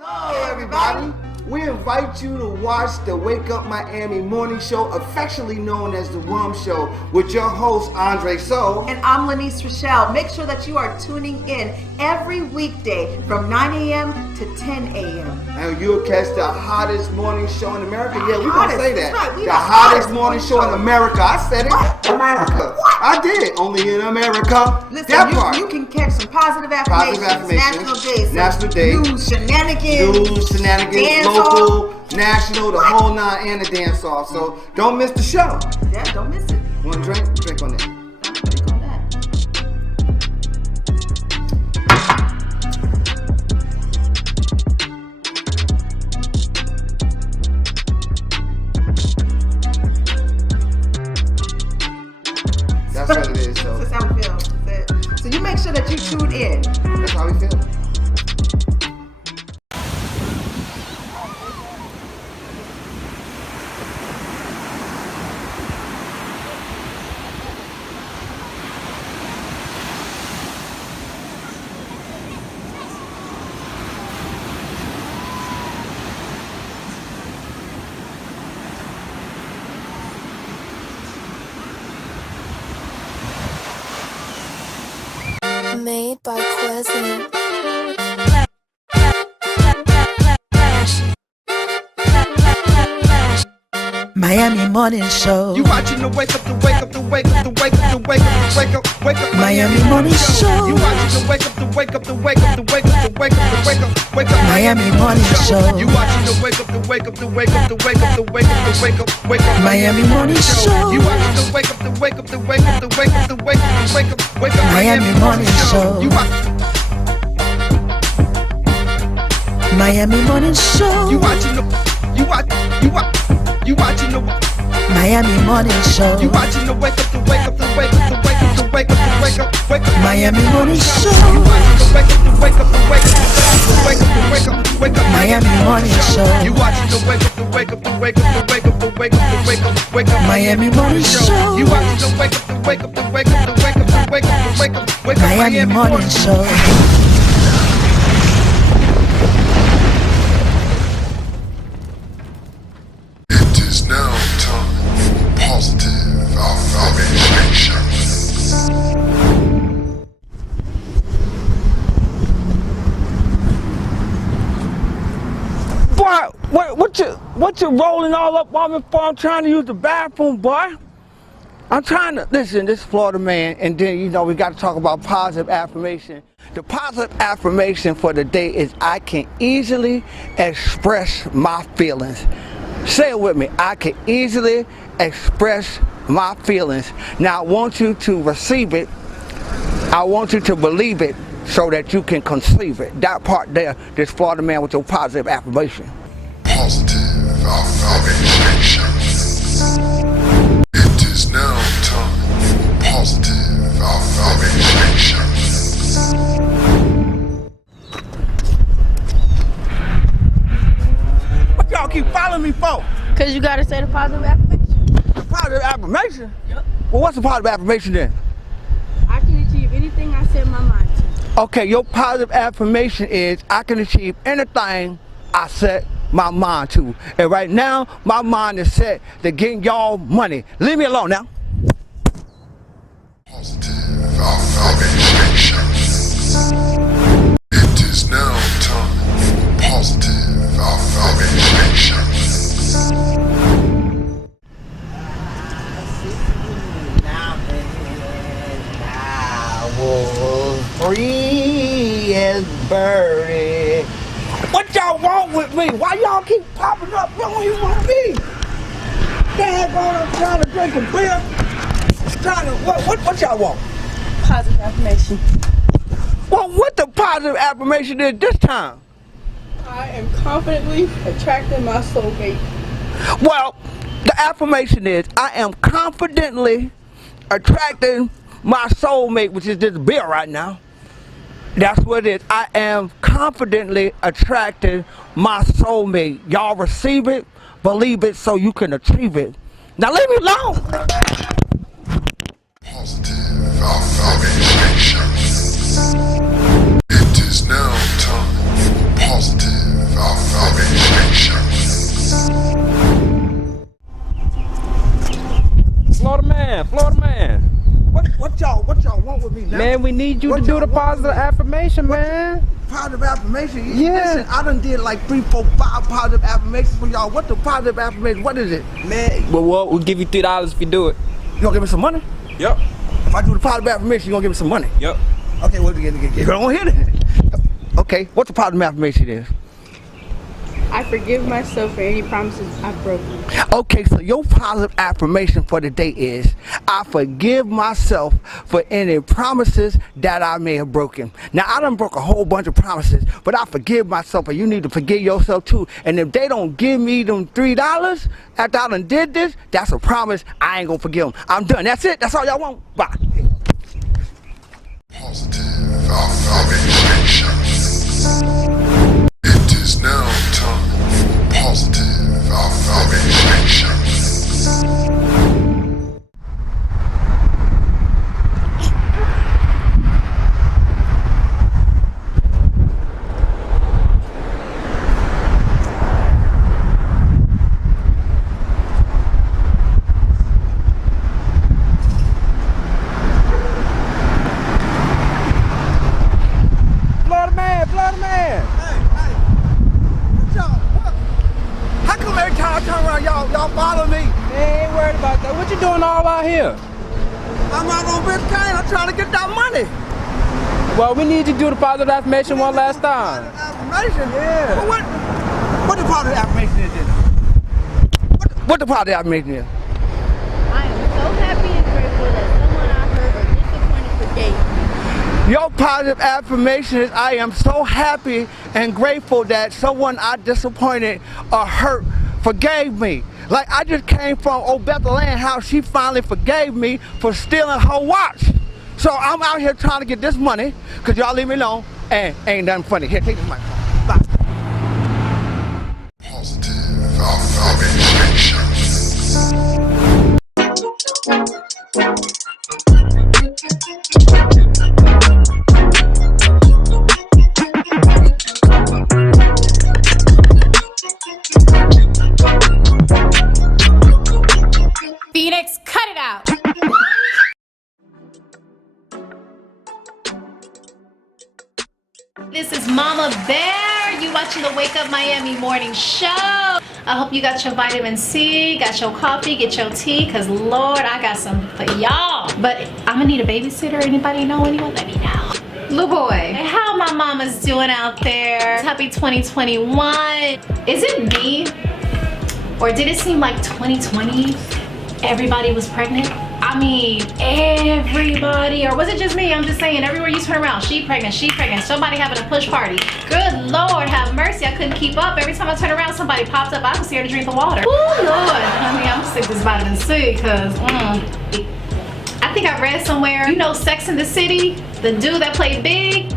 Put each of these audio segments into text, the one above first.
Hello, everybody. We invite you to watch the Wake Up Miami morning show, affectionately known as the WUMMS Show, with your host, Andre So. And I'm Lanice Rochelle. Make sure that you are tuning in every weekday from 9 a.m. to 10 a.m. And you'll catch the hottest morning show in America. Yeah, we're going to say that. Right, the hottest morning show in America. I said it. What? America. What? I did. Only in America. Listen, you can catch some positive affirmations, national days, news, shenanigans, dance local, national, the whole nine, and the dance off. So don't miss the show. Yeah, don't miss it. Want to drink? Drink on that. Drink on that. That's what it is. So that's how we feel. So you make sure that you tune in. That's how we feel. Made by Quezzy. Miami Morning Show. You watching the wake up, the wake up, the wake up, the wake up, the wake up, the wake up, wake up. Miami Morning Show. You watching the wake up, the wake up, the wake up, the wake up, the wake up, the wake up, wake up. Miami Morning Show. You watching the wake up, the wake up, the wake up, the wake up, the wake up, the wake up, wake up. Miami Morning Show. You watching the wake up, the wake up, the wake up, the wake up, the wake up, the wake up, wake up. Miami Morning Show. You Miami Morning Show. You watching the you watching the Miami Morning Show. You watching the wake up, the wake up, the wake up, the wake up, the wake up, the wake up, wake up. Miami Morning Show. You watching the wake up, the wake up, the wake up, the wake up, the wake up, wake up. Miami Morning Show. You watching the wake up, the wake up, the wake up, the wake up, the wake up, the wake up, wake up. Miami Morning Show. You watching the wake up, the wake up, the wake up, the wake up, the wake up, the wake up, wake up. Miami Morning Show. Now time for positive affirmations. Boy, what you rolling all up on me for? I'm trying to use the bathroom, boy. I'm trying to, listen, this is Florida man, and then, you know, we got to talk about positive affirmation. The positive affirmation for the day is I can easily express my feelings. Say it with me. I can easily express my feelings. Now I want you to receive it. I want you to believe it so that you can conceive it. That part there, this Florida man with your positive affirmation. Positive affirmations. It is now time for positive affirmations. Y'all keep following me for? Cause you gotta say the positive affirmation. The positive affirmation? Yep. Well, what's the positive affirmation then? I can achieve anything I set my mind to. Okay, your positive affirmation is I can achieve anything I set my mind to. And right now, my mind is set to getting y'all money. Leave me alone now. Positive affirmations. It is now time for positive affirmations. Free as bird. What y'all want with me? Why y'all keep popping up? Where you want to be? Dad going trying to drink a beer. Trying to, what y'all want? Positive affirmation. Well, what the positive affirmation is this time? I am confidently attracting my soulmate. Well, the affirmation is I am confidently attracting my soulmate, which is this beer right now. That's what it is. I am confidently attracting my soulmate. Y'all receive it, believe it, so you can achieve it. Now leave me alone. Positive affirmations. It is now time for positive we need you to do the positive affirmation, man. Positive affirmation? Yeah. Listen, I done did like 3, 4, 5 positive affirmations for y'all. What the positive affirmation? What is it? Man, well, we'll give you $3 if you do it. You gonna give me some money? Yep. If I do the positive affirmation, you gonna give me some money? Yep. Okay, well, get on here then. Okay, what's the positive affirmation is? I forgive myself for any promises I've broken. Okay, so your positive affirmation for the day is, I forgive myself for any promises that I may have broken. Now, I done broke a whole bunch of promises, but I forgive myself, and you need to forgive yourself too. And if they don't give me them $3 after I done did this, that's a promise. I ain't gonna forgive them. I'm done. That's it. That's all y'all want. Bye. Positive affirmations. It is now time for positive affirmations. Florida man. What y'all, how come every time I turn around, y'all follow me? Hey, ain't worried about that. What you doing all out here? I'm out on Biscayne. I'm trying to get that money. Well, we need you to do the positive affirmation one last time. Affirmation? Yeah. But what the positive affirmation is then? What the positive affirmation is? I am so happy and grateful that someone I hurt or disappointed forgave me. Your positive affirmation is, I am so happy and grateful that someone I disappointed or hurt forgave me. Like, I just came from old Bethlehem, how she finally forgave me for stealing her watch. So I'm out here trying to get this money, because y'all leave me alone, and ain't nothing funny. Here, take this money. Bye. Positive affirmations. Phoenix, cut it out. This is Mama Bear. You watching the Wake Up Miami morning show. I hope you got your vitamin C, got your coffee, get your tea, because Lord, I got some for y'all. But I'm gonna need a babysitter. Anybody know anyone? Let me know. Little boy, how my mama's doing out there? Happy 2021. Is it me? Or did it seem like 2020 everybody was pregnant? I mean, everybody, or was it just me? I'm just saying, everywhere you turn around, she pregnant, somebody having a push party. Good Lord, have mercy, I couldn't keep up. Every time I turn around, somebody popped up, I was scared to drink the water. Oh Lord, I mean, I'm sick of this vitamin C, because I think I read somewhere, you know Sex and the City, the dude that played Big,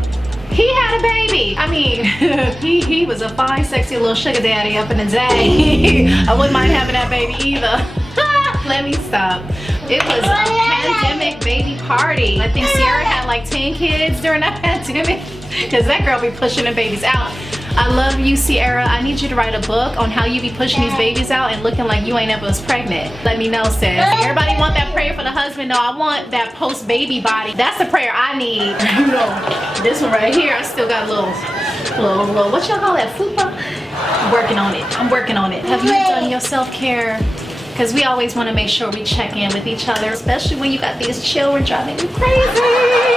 he had a baby. I mean, he was a fine, sexy little sugar daddy up in the day. I wouldn't mind having that baby either. Let me stop. It was a pandemic baby party. I think Sierra had like 10 kids during that pandemic, because that girl be pushing the babies out. I love you, Sierra. I need you to write a book on how you be pushing these babies out and looking like you ain't ever was pregnant. Let me know, sis. Everybody want that prayer for the husband. No, I want that post-baby body. That's the prayer I need. You know, this one right here, I still got a little, what y'all call that, fupa? I'm working on it. I'm working on it. Have you done your self-care? Because we always want to make sure we check in with each other, especially when you got these children driving you crazy.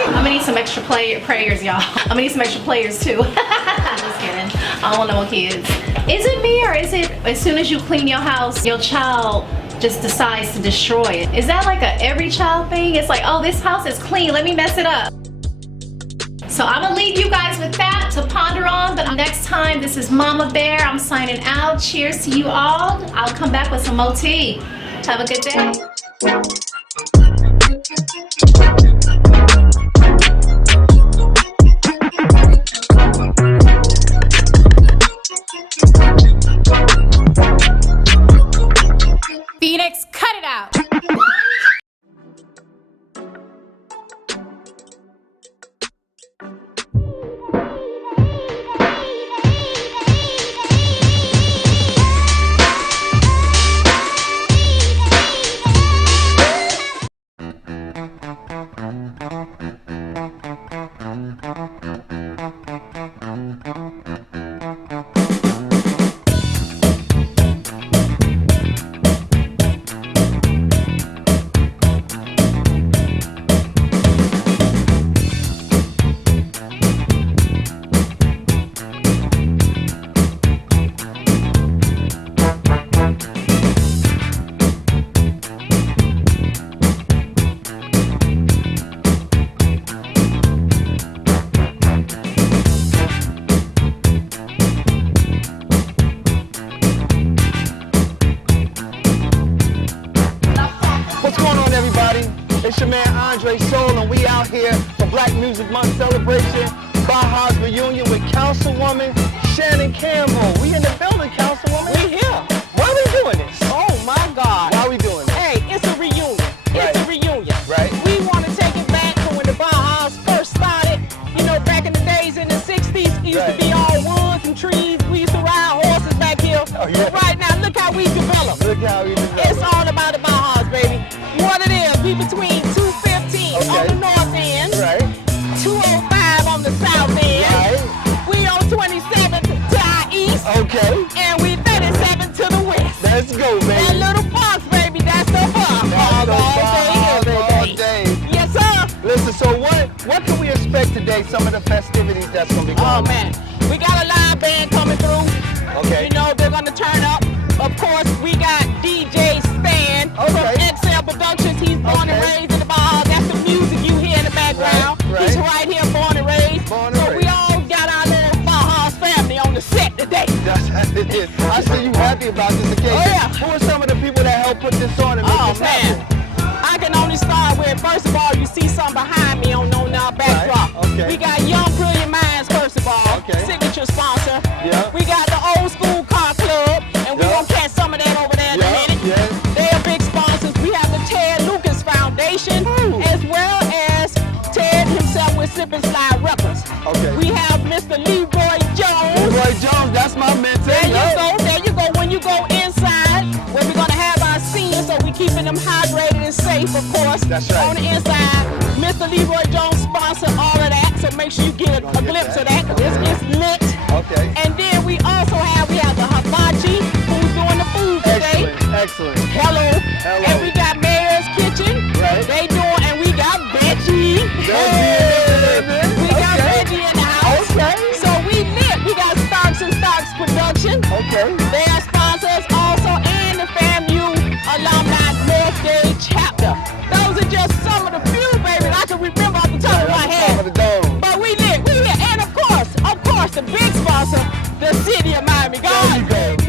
I'm gonna need some extra prayers, y'all. I'm gonna need some extra players too. Just kidding. I don't want no more kids. Is it me, or is it as soon as you clean your house, your child just decides to destroy it? Is that like a every child thing? It's like, oh, this house is clean, let me mess it up. So I'm gonna leave you guys with that to ponder on, but next time, this is Mama Bear. I'm signing out. Cheers to you all. I'll come back with some more tea. Have a good day. Phoenix, cut it out. It's your man Andre Soul, and we out here for Black Music Month celebration. Baja's reunion with Councilwoman Shannon Campbell. We in the building, Councilwoman. We here. Why are we doing this? Oh my God. Why are we doing this? Hey, it's a reunion. Right. It's a reunion. Right. We want to take it back to when the Bajas first started. You know, back in the days in the 60s, it used to be all woods and trees. We used to ride horses back here. Oh, yeah. But right now, look how we developed. Look how we developed. It's all about the Bajas, baby. What it is, we between 215 on the north end. Right. 205 on the south end. Right. We on 27 to our east. Okay. And we 37 to the west. Let's go, baby. That little box, baby, that's the box. That's the all Bajas day, all every day. Yes, sir. Listen, so what can we expect today? Some of the festivities that's gonna be going on. Oh man, we got a live band coming through. Okay. You know they're gonna turn up. Of course, we got DJ Stan from XL Productions. He's born and raised in the Bajas. That's the music you hear in the background. Right. He's right here, born and raised. Born and so raised. we all got our little Bajas family on the set today. That's how it is. I see you happy about this occasion. Oh, yeah. Who are some of the people that helped put this on and make this happen? I can only start with, first of all, you see something behind me on our backdrop. Right. Okay. We got Young Brilliant Minds, first of all, signature sponsor. Yeah. We got the Old School Car Club, and we're going to catch some of that over there in a minute. They are big sponsors. We have the Ted Lucas Foundation, as well as Ted himself with Slip and Slide Records. Okay. We have Mr. Leroy Jones. Leroy Jones, that's my mentor. There you go. When you go inside, where we're going to have our seniors, so we keeping them hydrated and safe, of course. That's right. On the inside, Mr. Leroy Jones sponsor all of that, so make sure you get a glimpse of that, because it's lit. Okay. And then we also have the hibachi, who's doing the food today. Excellent. Hello. And we got Mayor's Kitchen. Right. They doing, and we got Veggie. We got Veggie in the house. Okay. So we lit. We got Starks and Starks Production. Okay. They are sponsors also, and the FAMU Alumni North Gate Chapter. Those are just some of the few, baby, I can remember off the top of my head. But we lit. And of course, the big sponsor, the City of Miami. Go on, baby.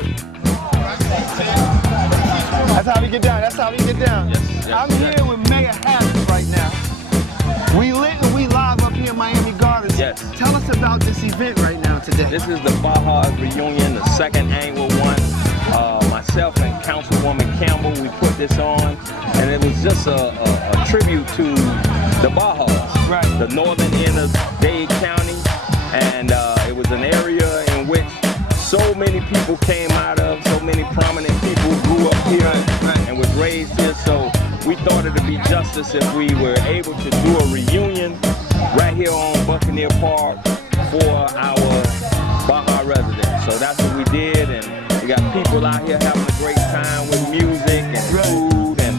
That's how we get down. That's how we get down. I'm here with Mayor Harris right now. We lit and we live up here in Miami Gardens. Yes. Tell us about this event right now today. This is the Baja's reunion, the second annual one. Myself and Councilwoman Campbell, we put this on, and it was just a tribute to the Bajas, right. The northern end of Dade County, and it was an area in which so many people came out of, so many prominent people grew up here and was raised here, so we thought it would be justice if we were able to do a reunion right here on Buccaneer Park for our Baja residents. So that's what we did, and we got people out here having a great time with music and food and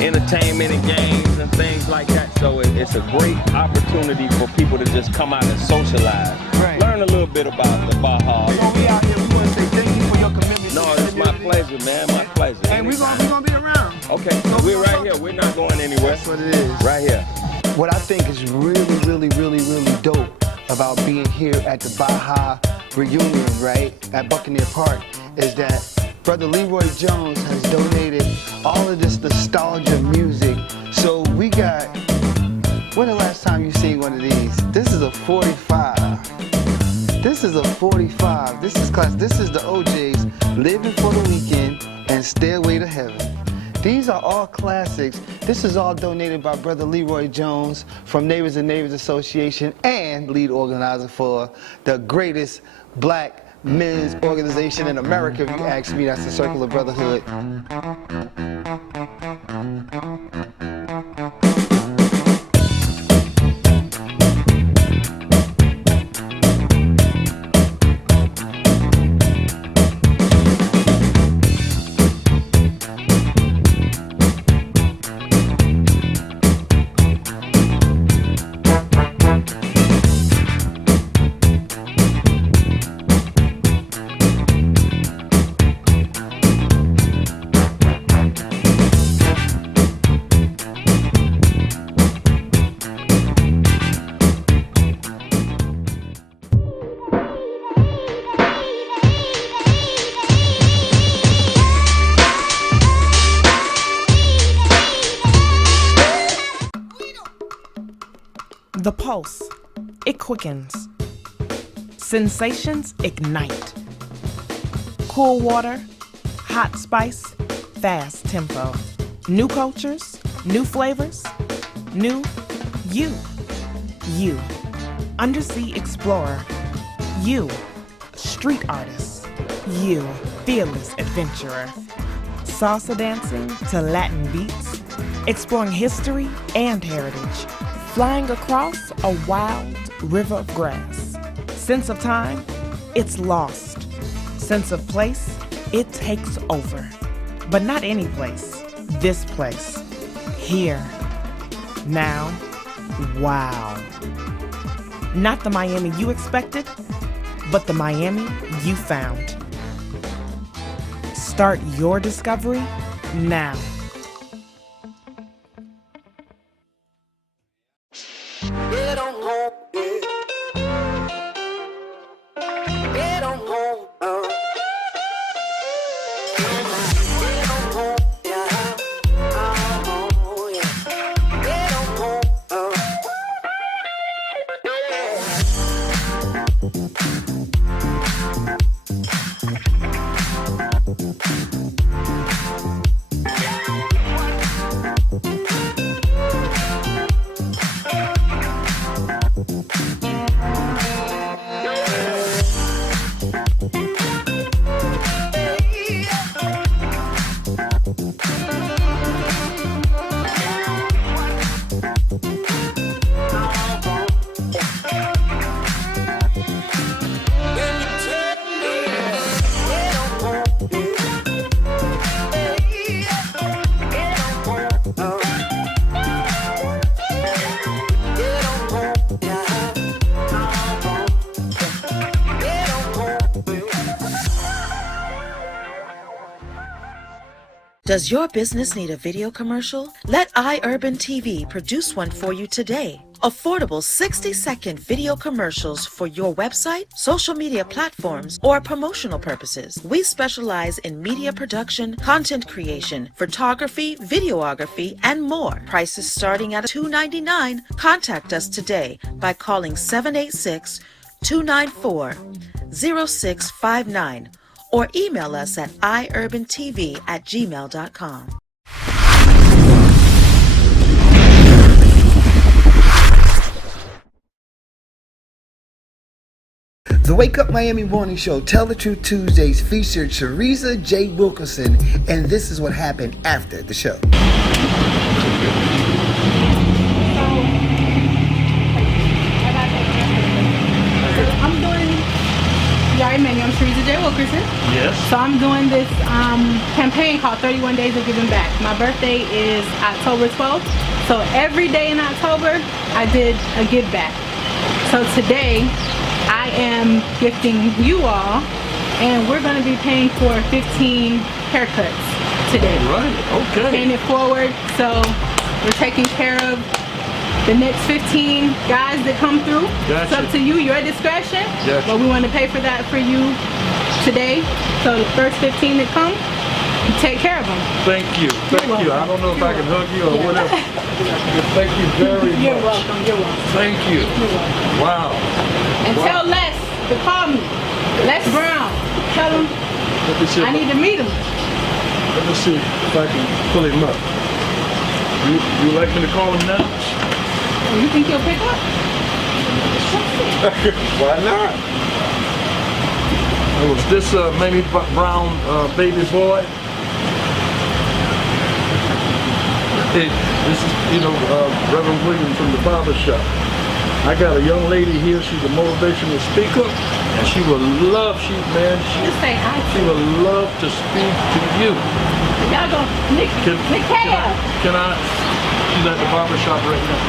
entertainment and games and things like that. So it's a great opportunity for people to just come out and socialize. Right. Learn a little bit about the Baja. So we out here, we want to say thank you for your commitment. No, it's my pleasure, man, my pleasure. And we're gonna be around. Okay, so we're right here. We're not going anywhere. That's what it is. Right here. What I think is really dope about being here at the Baja reunion, right, at Buccaneer Park, is that Brother Leroy Jones has donated all of this nostalgia music. So we got, when the last time you seen one of these? This is a 45. This is a 45. This is class. This is the OJ's Living for the Weekend and Stairway to Heaven. These are all classics. This is all donated by Brother Leroy Jones from Neighbors and Neighbors Association and lead organizer for the greatest black men's organization in America, if you ask me. That's the Circle of Brotherhood. The pulse, it quickens. Sensations ignite. Cool water, hot spice, fast tempo. New cultures, new flavors, new you. You, undersea explorer. You, street artist. You, fearless adventurer. Salsa dancing to Latin beats, exploring history and heritage, flying across a wild river of grass. Sense of time, it's lost. Sense of place, it takes over. But not any place, this place. Here, now, wow. Not the Miami you expected, but the Miami you found. Start your discovery now. Get on home, yeah. Get on home, Get on home, yeah. Oh, yeah. Get on home, Does your business need a video commercial? Let iUrban TV produce one for you today. Affordable 60-second video commercials for your website, social media platforms, or promotional purposes. We specialize in media production, content creation, photography, videography, and more. Prices starting at $2.99. Contact us today by calling 786-294-0659 or email us at iurbantv@gmail.com. The Wake Up Miami Morning Show, Tell the Truth Tuesdays, featured Teresa J. Wilkerson, and this is what happened after the show. I'm doing, you already met me, I'm Teresa J. Wilkerson. Yes. So I'm doing this campaign called 31 Days of Giving Back. My birthday is October 12th. So every day in October, I did a give back. So today, I am gifting you all, and we're going to be paying for 15 haircuts today. Right, okay. Paying it forward, so we're taking care of the next 15 guys that come through. Gotcha. It's up to you, your discretion. Gotcha. But we want to pay for that for you today. So the first 15 that come, you take care of them. Thank you. Thank you. I don't know if I can hug you or whatever. Thank you very much. You're welcome. You're welcome. Thank you. You're welcome. Wow. And tell Les to call me. Les Brown. Tell him I need to meet him. Let me see if I can pull him up. You like me to call him now? You think he'll pick up? Why not? Was this Mamie Brown baby boy? Hey, this is, Reverend Williams from the barber shop. I got a young lady here. She's a motivational speaker, and she will love. She will love to speak to you. Y'all go, Nikia. Can I? She's at the barber shop right now.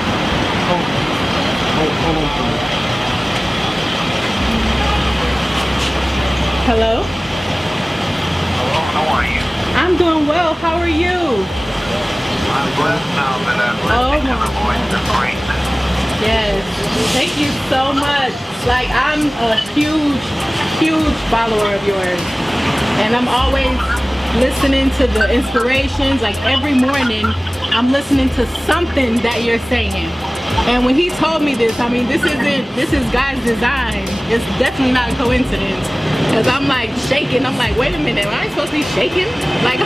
Hold on for me. Hello. Hello. How are you? I'm doing well. How are you? I'm blessed now that I'm listening to the voice of greatness. Yes, thank you so much. Like, I'm a huge follower of yours. And I'm always listening to the inspirations. Like, every morning, I'm listening to something that you're saying. And when he told me this, I mean, this is God's design. It's definitely not a coincidence. Cause I'm like shaking. I'm like, wait a minute, am I supposed to be shaking? Like,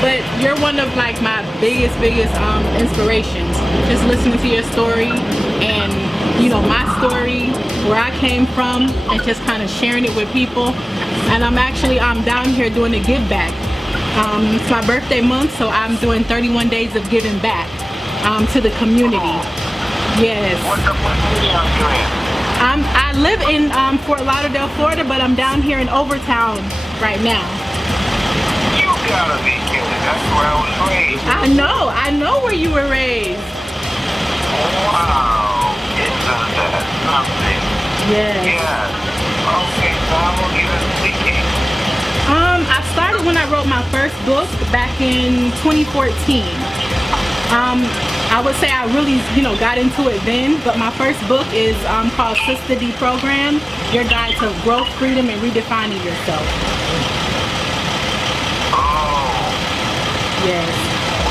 but you're one of like my biggest inspirations. Just listening to your story and you know my story, where I came from, and just kind of sharing it with people. And I'm down here doing a give back. It's my birthday month, so I'm doing 31 days of giving back to the community. Yes. What city are you in? I live in Fort Lauderdale, Florida, but I'm down here in Overtown right now. You gotta be kidding. That's where I was raised. I know where you were raised. Wow. Isn't that something? Yes. Yeah. Okay, so how long you been speaking? I started when I wrote my first book back in 2014. I would say I really, got into it then, but my first book is called Sister Deprogram, Your Guide to Growth, Freedom, and Redefining Yourself. Oh. Yes.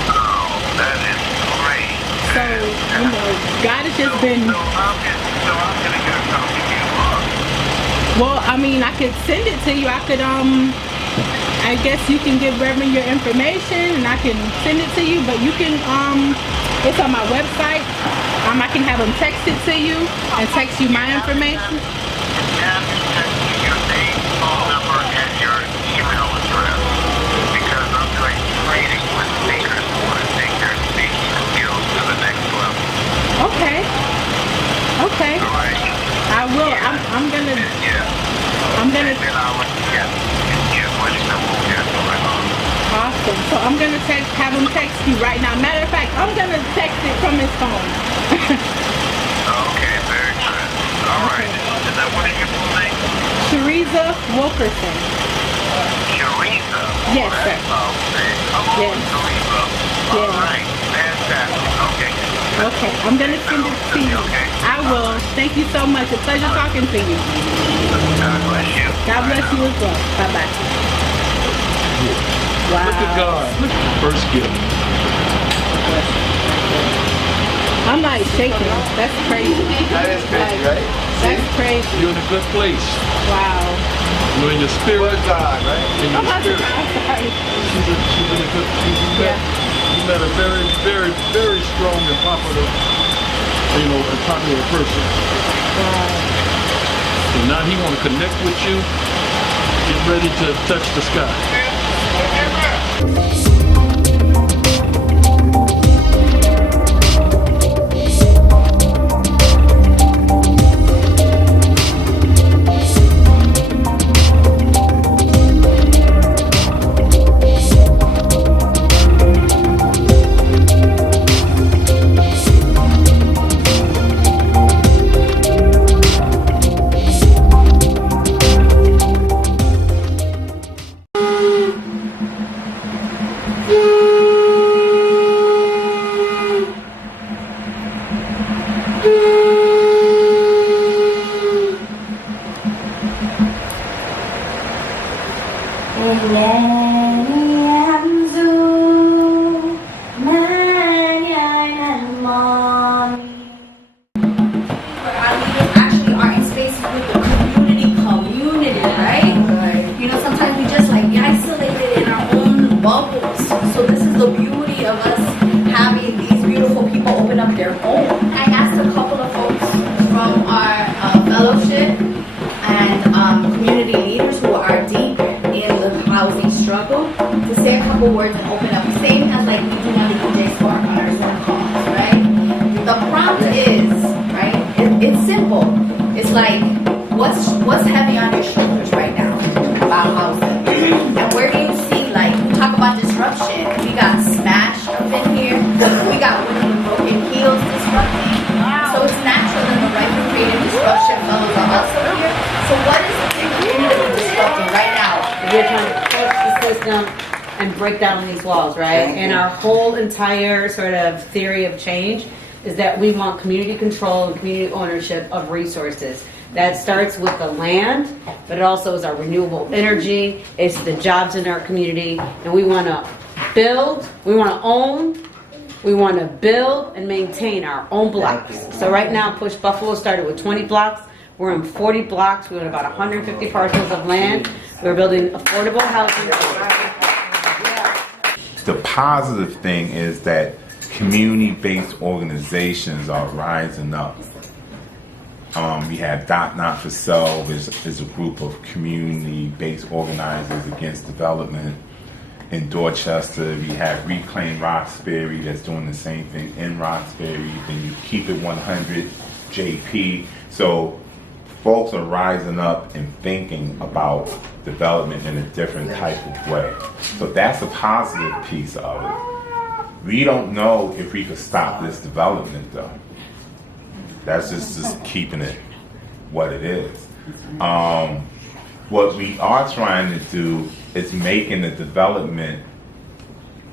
Wow, that is great. So, God has just been... So how can I get a copy of your book? Well, I mean, I could send it to you. I could, I guess you can give Reverend your information and I can send it to you, but you can, it's on my website. I can have them text it to you and text you my information. Yeah, text me your name, phone number, and your email address, because I'm doing training with speakers who want to take their speaking skills to the next level. Okay. Okay. All right. I will. Yeah. I'm gonna. Yeah. I'm gonna. And then I'll what you know we'll get going on. Awesome. So I'm gonna have him text you right now. Matter of fact, I'm gonna text it from his phone. Okay, very good. All right. Is that what is your full name? Shariza Wilkerson. Shariza. Yes, sir. Okay. Yes. Shariza. Yes. All right. Fantastic. Okay. Okay. I'm gonna send it to you. Okay. I will. Thank you so much. A pleasure talking to you. God bless you. God bless you as well. Bye bye. Wow. Look at God. First gift. I'm like shaking. That's crazy. That is crazy, right? That's crazy. You're in a good place. Wow. You're in your spirit. Word God, right? In your spirit. I'm sorry. She's in a good. You met a very, very, very strong and popular, a popular person. Wow. And now he want to connect with you. Get ready to touch the sky. Entire sort of theory of change is that we want community control and community ownership of resources. That starts with the land, but it also is our renewable energy, it's the jobs in our community, and we want to build, we want to own, We want to build and maintain our own blocks. So right now, Push Buffalo started with 20 blocks. We're in 40 blocks. We have about 150 parcels of land. We're building affordable housing. The positive thing is that community-based organizations are rising up. We have Not For Self is a group of community-based organizers against development. In Dorchester, we have Reclaim Roxbury that's doing the same thing in Roxbury. Then you Keep It 100, JP. So folks are rising up and thinking about development in a different type of way. So that's a positive piece of it. We don't know if we could stop this development though. That's just keeping it what it is. What we are trying to do is making the development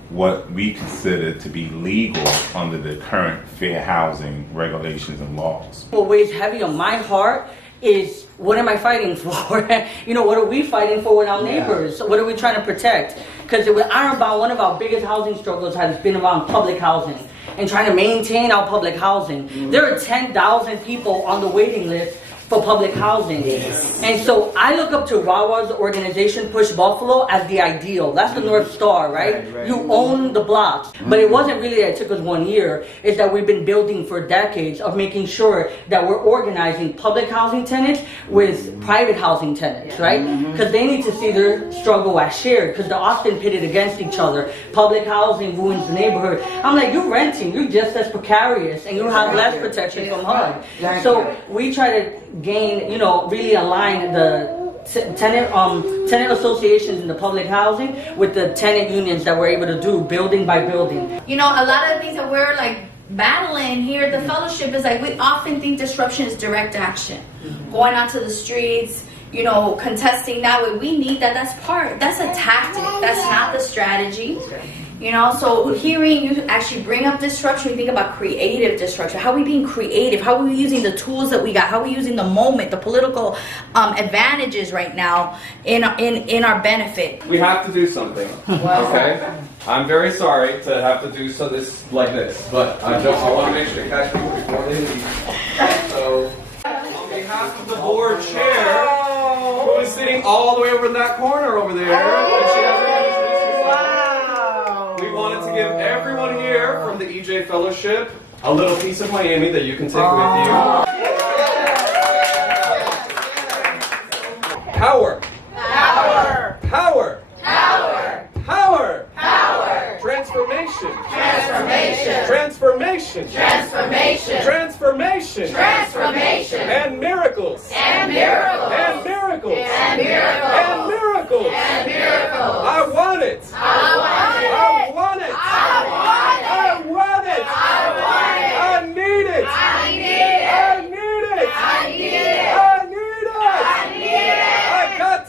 what we consider to be legal under the current fair housing regulations and laws. What weighs heavy on my heart is, what am I fighting for? You know, what are we fighting for with our neighbors? What are we trying to protect? Because with Ironbound, one of our biggest housing struggles has been around public housing and trying to maintain our public housing. There are 10,000 people on the waiting list for public housing. And so I look up to Rawa's organization, Push Buffalo, as the ideal. That's the North Star, right? You own the blocks. But it wasn't really that it took us 1 year. It's that we've been building for decades of making sure that we're organizing public housing tenants with private housing tenants, right? Because they need to see their struggle as shared, because they're often pitted against each other. Public housing ruins the neighborhood. I'm like, you're renting, you're just as precarious, and you have less protection from HUD. So we try to gain, you know, really align the tenant associations in the public housing with the tenant unions that we're able to do building by building. You know, a lot of the things that we're like battling here at the fellowship is like, we often think disruption is direct action. Going out to the streets, you know, contesting that way. We need that. That's a tactic. That's not the strategy. You know, so hearing you actually bring up disruption, we think about creative disruption. How are we being creative? How are we using the tools that we got? How are we using the moment, the political advantages right now in our benefit? We have to do something. Okay? I'm very sorry to have to do this like this, but I want to make sure to catch people before they leave. So, on behalf of the board chair, who is sitting all the way over in that corner over there, and she hasn't introduced herself. We wanted to give everyone here from the EJ Fellowship a little piece of Miami that you can take with you. Power. Power. Power. Power. Power. Power. Transformation. Transformation. Transformation. Transformation. Transformation. Transformation. And miracles. And miracles. And miracles. And miracles. And miracles. And miracles. I want it. I want it. I want it. I want it. I want it. I want it. I need it. I need it. I need it. I need it. I need it. I need it. I got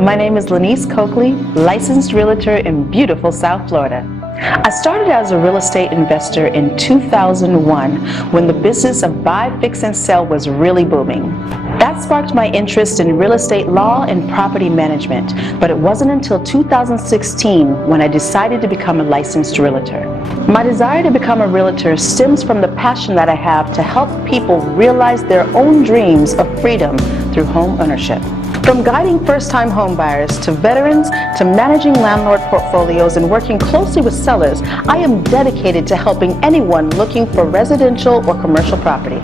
My name is Lanice Coakley, licensed realtor in beautiful South Florida. I started as a real estate investor in 2001 when the business of buy, fix, and sell was really booming. That sparked my interest in real estate law and property management, but it wasn't until 2016 when I decided to become a licensed realtor. My desire to become a realtor stems from the passion that I have to help people realize their own dreams of freedom through home ownership. From guiding first-time homebuyers to veterans to managing landlord portfolios and working closely with sellers, I am dedicated to helping anyone looking for residential or commercial property.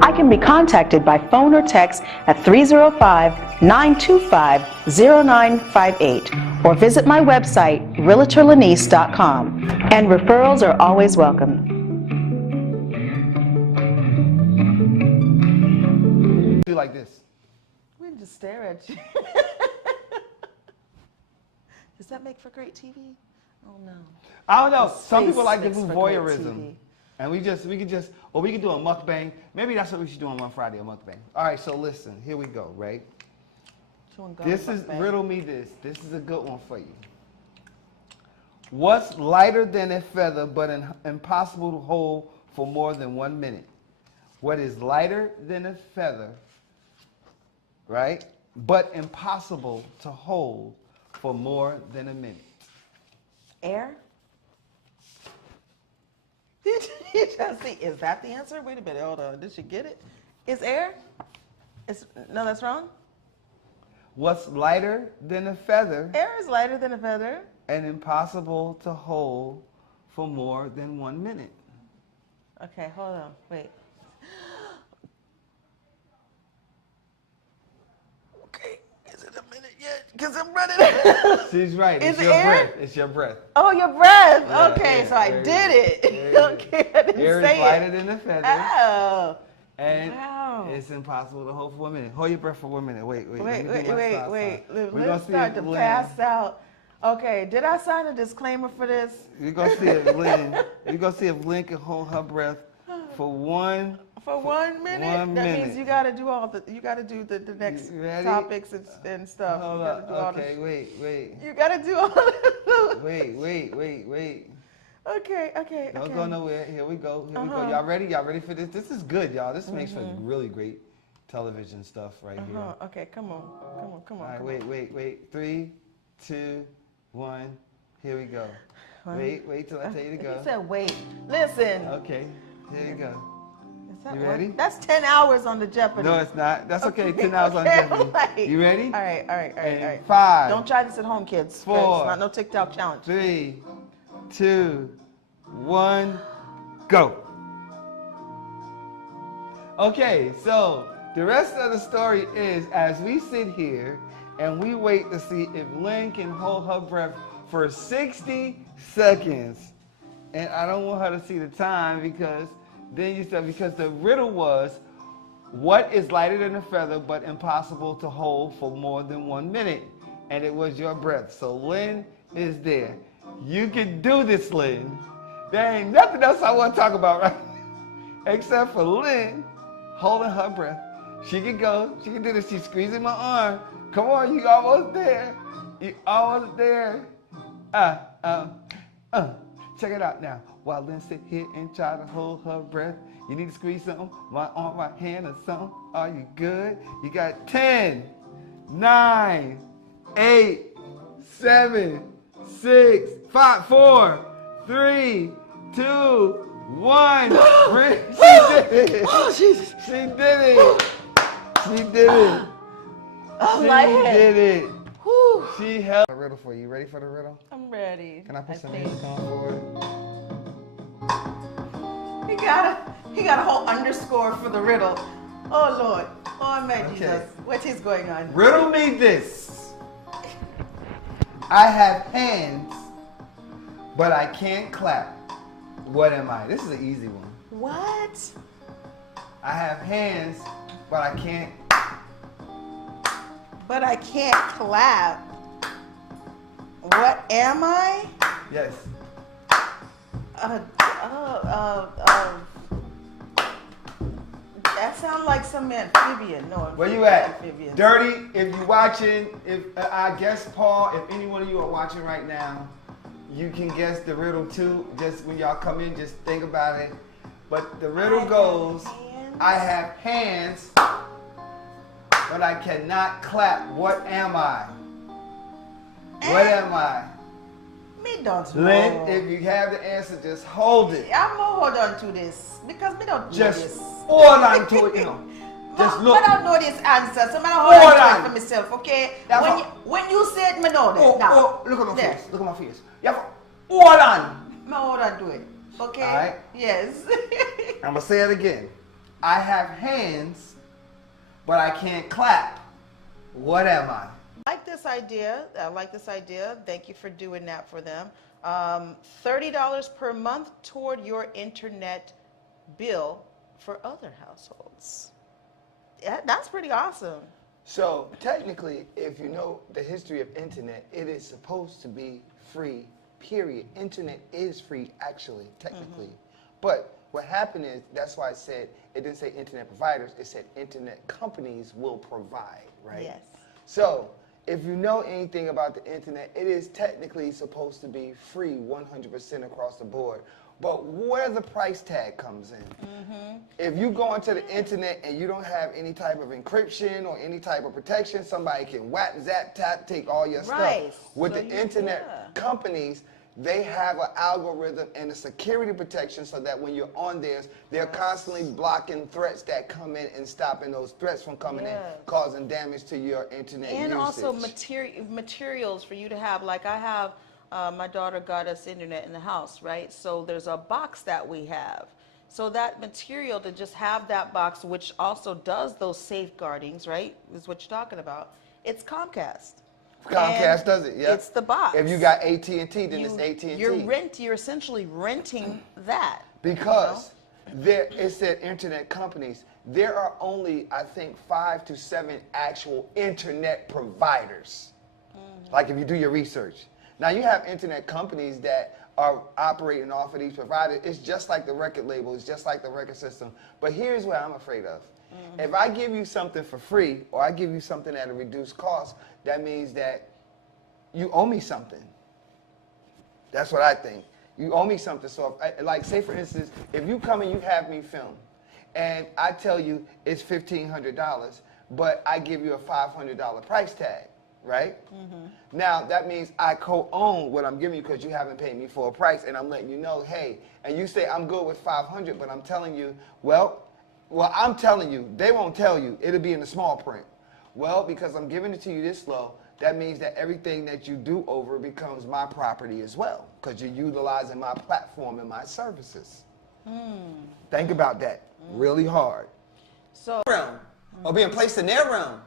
I can be contacted by phone or text at 305-925-0958 or visit my website, realtorlanice.com, and referrals are always welcome. Do like this. We can just stare at you. Does that make for great TV? Oh no. I don't know. His Some face people like to makes do for great voyeurism. TV. And we could do a mukbang. Maybe that's what we should do on Friday, a mukbang. All right, so listen, here we go, right? This is, riddle me this. This is a good one for you. What's lighter than a feather but impossible to hold for more than 1 minute? What is lighter than a feather, right, but impossible to hold for more than a minute? Air? Did you just see? Is that the answer? Wait a minute. Hold on. Did she get it? Is air? No, that's wrong. What's lighter than a feather? Air is lighter than a feather. And impossible to hold for more than 1 minute. Okay, hold on. Wait. Okay, is it a minute yet? Because I'm running out. She's right. Is It's it your air? breath. It's your breath. Oh, your breath. Yeah, Okay, yeah, so I did it. Okay, I didn't Air say is lighter than a feather. Oh. And Wow. it's impossible to hold for 1 minute. Hold your breath for 1 minute. Wait. Wait. Let me do my stop sign. Let's start to pass out. Okay, did I sign a disclaimer for this? We're gonna see if Lynn can hold her breath for 1 For 1 minute? 1 that minute. means you gotta do the next topics and stuff. Hold You gotta up. do all Okay, wait. You gotta do all the Wait. Okay. Don't go nowhere. Here we go. Uh-huh. Y'all ready? Y'all ready for this? This is good, y'all. This makes for really great television stuff right here. Okay, come on. All right, wait. 3, 2, 1. Here we go. Wait till I tell you to go. You said wait. Listen. Okay, here you go. You one? ready? That's 10 hours on the Jeopardy. No, it's not. That's okay. 10 hours on Jeopardy. Right. You ready? All right. 5. Don't try this at home, kids. 4. It's not no TikTok challenge. 3, 2, 1, go. Okay, so the rest of the story is as we sit here and we wait to see if Lynn can hold her breath for 60 seconds. And I don't want her to see the time because the riddle was, what is lighter than a feather but impossible to hold for more than 1 minute? And it was your breath. So Lynn is there. You can do this, Lynn. There ain't nothing else I want to talk about right now, except for Lynn holding her breath. She can go. She can do this. She's squeezing my arm. Come on, you almost there. You almost there. Check it out now. While Lynn sit here and try to hold her breath, you need to squeeze something, my arm, my hand, or something. Are you good? You got 10, 9, 8, 7, 6, 5, 4, 3, 2, 1. She did it. Oh, Jesus. She did it. She did it. Oh, she my head. did it. Whew. She held a riddle for you. You ready for the riddle? I'm ready. Can I put some music on for it? He got a whole underscore for the riddle. Oh, Lord. Oh, my Jesus. What is going on? Riddle me this. I have hands, but I can't clap. What am I? This is an easy one. What? I have hands, but I can't. But I can't clap. What am I? Yes. That sounds like some amphibian. No, Where you at? Amphibian. Dirty, if you're watching, if I guess Paul, if any one of you are watching right now, you can guess the riddle too. Just when y'all come in, just think about it. But the riddle goes, I have hands, but I cannot clap. What am I? What am I? Me don't know. Lynn, if you have the answer, just hold it. I'm gonna hold on to this because me don't know Just this. hold on to it, you know. Just look. I don't know this answer, so I'm gonna hold on to it for myself, okay? That's When you say it, me know this. Oh, now. oh, look at my face. Look at my face. You have to hold on. Me hold on to it, okay? All right. Yes. I'm gonna say it again. I have hands, but I can't clap. What am I? I like this idea. I like this idea. Thank you for doing that for them. $30 per month toward your internet bill for other households. Yeah, that's pretty awesome. So technically, if you know the history of internet, it is supposed to be free, period. Internet is free, actually, technically. But what happened is, that's why I said, it didn't say internet providers, it said internet companies will provide, right? Yes. So, if you know anything about the internet, it is technically supposed to be free 100% across the board. But where the price tag comes in, if you go onto the internet and you don't have any type of encryption or any type of protection, somebody can whack, zap, tap, take all your Right. stuff. With So the you- internet companies, they have an algorithm and a security protection so that when you're on theirs, they're constantly blocking threats that come in and stopping those threats from coming in, causing damage to your internet And usage. also materials for you to have. Like I have, my daughter got us internet in the house, right? So there's a box that we have. So that material, to just have that box, which also does those safeguardings, right, is what you're talking about. It's Comcast. Comcast And does it, yeah. It's the box. If you got AT&T, then it's AT&T. You're essentially renting that. Because there, it said internet companies. There are only, I think, 5 to 7 actual internet providers. Like if you do your research. Now you have internet companies that are operating off of these providers. It's just like the record label. It's just like the record system. But here's what I'm afraid of. If I give you something for free, or I give you something at a reduced cost, that means that you owe me something. That's what I think. You owe me something. So, if, like, say for instance, if you come and you have me film, and I tell you it's $1,500, but I give you a $500 price tag, right? Now, that means I co-own what I'm giving you because you haven't paid me for a price, and I'm letting you know, hey, and you say I'm good with $500, but I'm telling you, well, I'm telling you, they won't tell you. It'll be in the small print. Well, because I'm giving it to you this low, that means that everything that you do over becomes my property as well, because you're utilizing my platform and my services. Think about that really hard. So, realm, or being placed in their realm.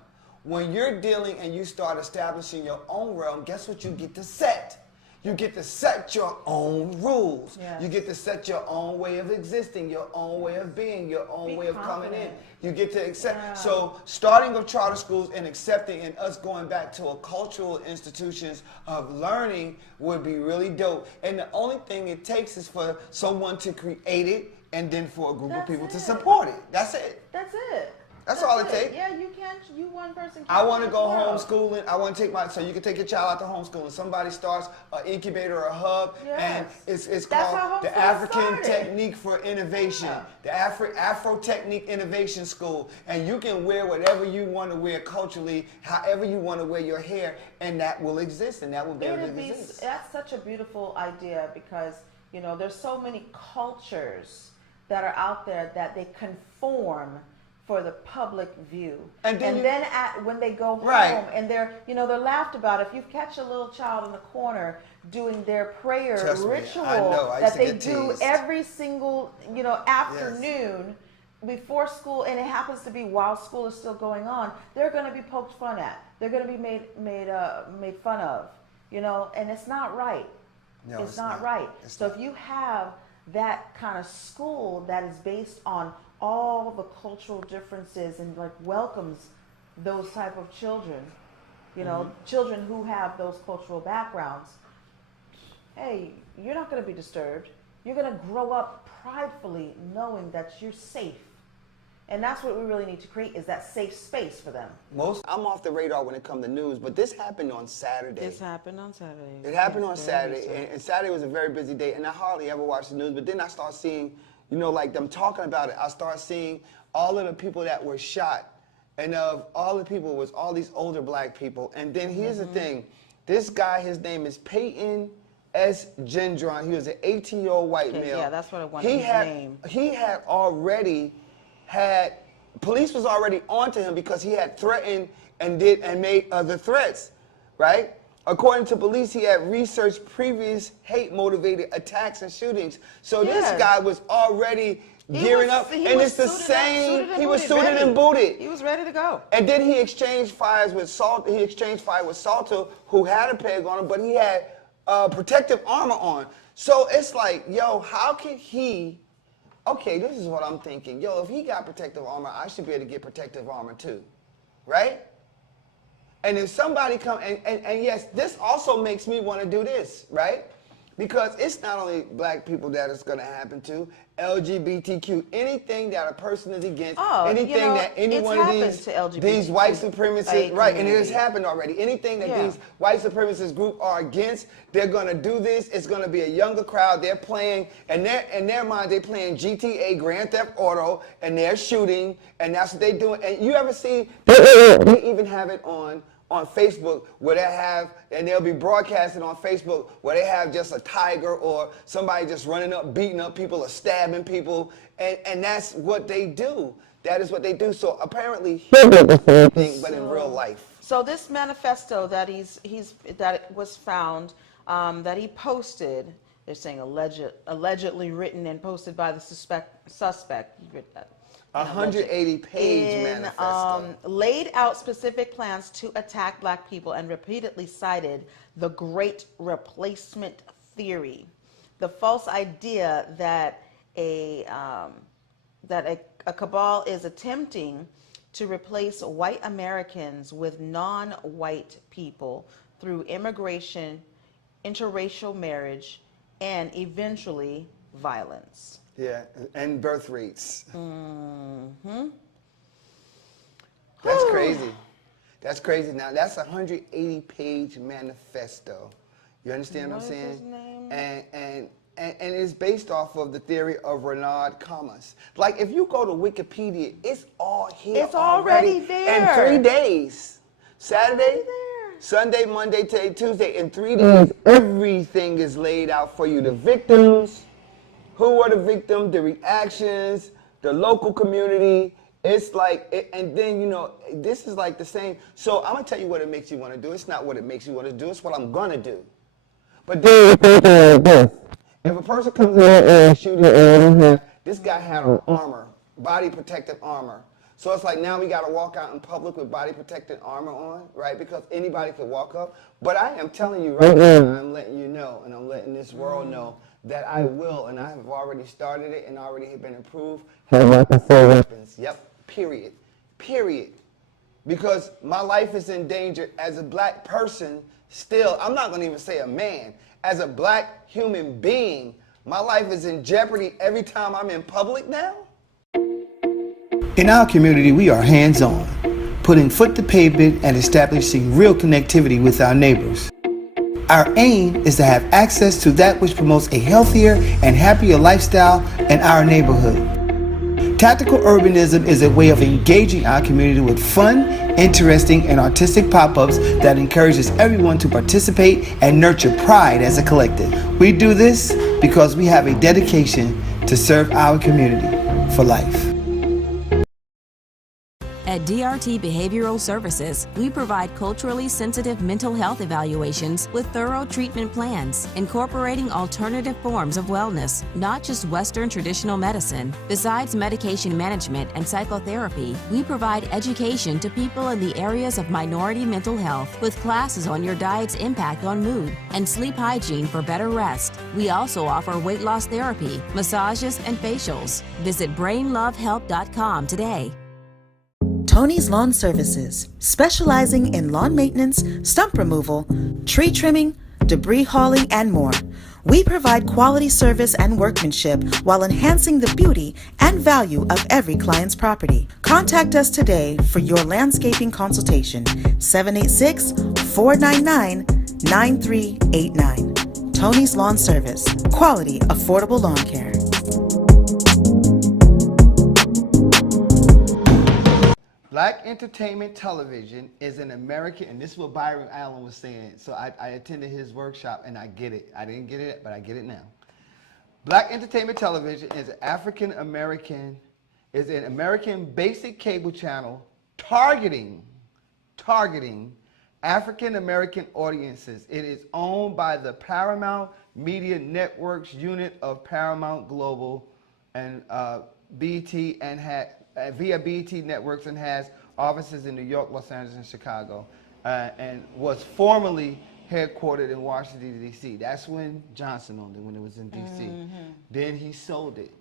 When you're dealing and you start establishing your own realm, guess what you get to set? You get to set your own rules. Yes. You get to set your own way of existing, your own way of being, your own way of coming in. You get to accept. So starting of charter schools and accepting and us going back to a cultural institutions of learning would be really dope. And the only thing it takes is for someone to create it and then for a group of people to support it. That's it. That's it. That's all it takes. Yeah, you can't. You one person. I want to can't go change the world. homeschooling. I want to take so you can take your child out to homeschooling. Somebody starts an incubator or a hub, and it's That's called how the homeschool African started. Technique for Innovation, the Afro Technique Innovation School, and you can wear whatever you want to wear culturally, however you want to wear your hair, and that will exist, and that will be able to exist. That's such a beautiful idea because there's so many cultures that are out there that they conform for the public view, and then when they go Right. home and they're laughed about. If you catch a little child in the corner doing their prayer Trust me, ritual I know. I that used to they get do teased. every single afternoon before school, and it happens to be while school is still going on, they're going to be poked fun at. They're going to be made fun of, and it's not right. No, it's not right. So if you have that kind of school that is based on all the cultural differences and welcomes those type of children, children who have those cultural backgrounds, hey, you're not going to be disturbed. You're going to grow up pridefully knowing that you're safe. And that's what we really need to create, is that safe space for them. I'm off the radar when it comes to news, but this happened on Saturday. This happened on Saturday. It happened on Saturday, and Saturday was a very busy day, and I hardly ever watch the news, but then I start seeing, you know, like them talking about it. I start seeing all of the people that were shot, and of all the people was all these older black people. And then here's the thing. This guy, his name is Peyton S. Gendron. He was an 18-year-old white male. Yeah, that's what I wanted his name. He had already had, police was already onto him because he had threatened and made other threats, right? According to police, he had researched previous hate-motivated attacks and shootings. So this guy was already gearing up, and it's the same. He was suited and booted. He was ready to go. And then he exchanged fires with Salter. He exchanged fire with Salter, who had a peg on him, but he had protective armor on. So it's like, yo, how can he? Okay, this is what I'm thinking. Yo, if he got protective armor, I should be able to get protective armor too, right? And if somebody come, and yes, this also makes me want to do this, right? Because it's not only black people that it's going to happen to, LGBTQ, anything that a person is against, anything that any one of these white supremacists, right, and it has happened already. Anything that these white supremacist group are against, they're going to do this. It's going to be a younger crowd. They're playing, in their mind, they're playing GTA, Grand Theft Auto, and they're shooting, and that's what they're doing. And you ever see, they even have it on Facebook where they have, and they'll be broadcasting on Facebook where they have just a tiger or somebody just running up, beating up people or stabbing people, and that's what they do. That is what they do. So apparently, but in real life. So this manifesto that that was found, that he posted, they're saying allegedly written and posted by the suspect. 180-page manifesto. Laid out specific plans to attack black people and repeatedly cited the Great Replacement Theory, the false idea that a cabal is attempting to replace white Americans with non-white people through immigration, interracial marriage, and eventually violence. Yeah, and birth rates. Mm-hmm. That's crazy. That's crazy. Now, that's a 180-page manifesto. You understand what I'm saying? His name? And it's based off of the theory of Renard Commas. Like, if you go to Wikipedia, it's all here. It's already there. In 3 days. Saturday, Sunday, Monday, Tuesday. In 3 days, everything is laid out for you. The victims, who were the victims, the reactions, the local community. It's like, and then, you know, this is like the same. So I'm going to tell you what it makes you want to do. It's not what it makes you want to do. It's what I'm going to do. But then, if a person comes in and shooting, this guy had on armor, body protective armor. So it's like now we got to walk out in public with body protective armor on, right? Because anybody could walk up. But I am telling you right now, I'm letting you know, and I'm letting this world know that I will, and I have already started it and already have been approved. Weapons. Yep. Period. Period. Because my life is in danger as a black person still. I'm not going to even say a man. As a black human being, my life is in jeopardy every time I'm in public now. In our community, we are hands-on, putting foot to pavement and establishing real connectivity with our neighbors. Our aim is to have access to that which promotes a healthier and happier lifestyle in our neighborhood. Tactical urbanism is a way of engaging our community with fun, interesting, and artistic pop-ups that encourages everyone to participate and nurture pride as a collective. We do this because we have a dedication to serve our community for life. At DRT Behavioral Services, we provide culturally sensitive mental health evaluations with thorough treatment plans, incorporating alternative forms of wellness, not just Western traditional medicine. Besides medication management and psychotherapy, we provide education to people in the areas of minority mental health with classes on your diet's impact on mood and sleep hygiene for better rest. We also offer weight loss therapy, massages, and facials. Visit brainlovehelp.com today. Tony's Lawn Services, specializing in lawn maintenance, stump removal, tree trimming, debris hauling, and more. We provide quality service and workmanship while enhancing the beauty and value of every client's property. Contact us today for your landscaping consultation. 786-499-9389. Tony's Lawn Service. Quality, affordable lawn care. Black entertainment television is an American, and this is what Byron Allen was saying. So I attended his workshop and I get it. I didn't get it, but I get it now. Black entertainment television is an an American basic cable channel targeting African American audiences. It is owned by the Paramount Media Networks unit of Paramount Global and BT and via BT Networks, and has offices in New York, Los Angeles, and Chicago, and was formerly headquartered in Washington, D.C. That's when Johnson owned it, when it was in D.C. Mm-hmm. Then he sold it,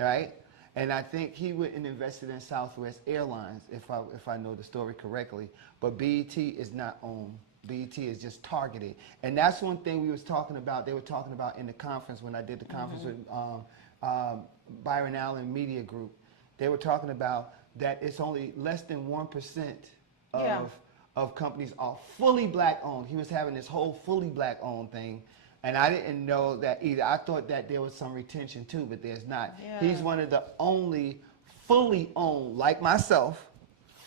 right? And I think he went and invested in Southwest Airlines, if I know the story correctly. But BET is not owned. BET is just targeted. And that's one thing we was talking about. They were talking about in the conference when I did the conference with Byron Allen Media Group. They were talking about that it's only less than 1% of companies are fully black owned. He was having this whole fully black owned thing. And I didn't know that either. I thought that there was some retention too, but there's not. Yeah. He's one of the only fully owned, like myself,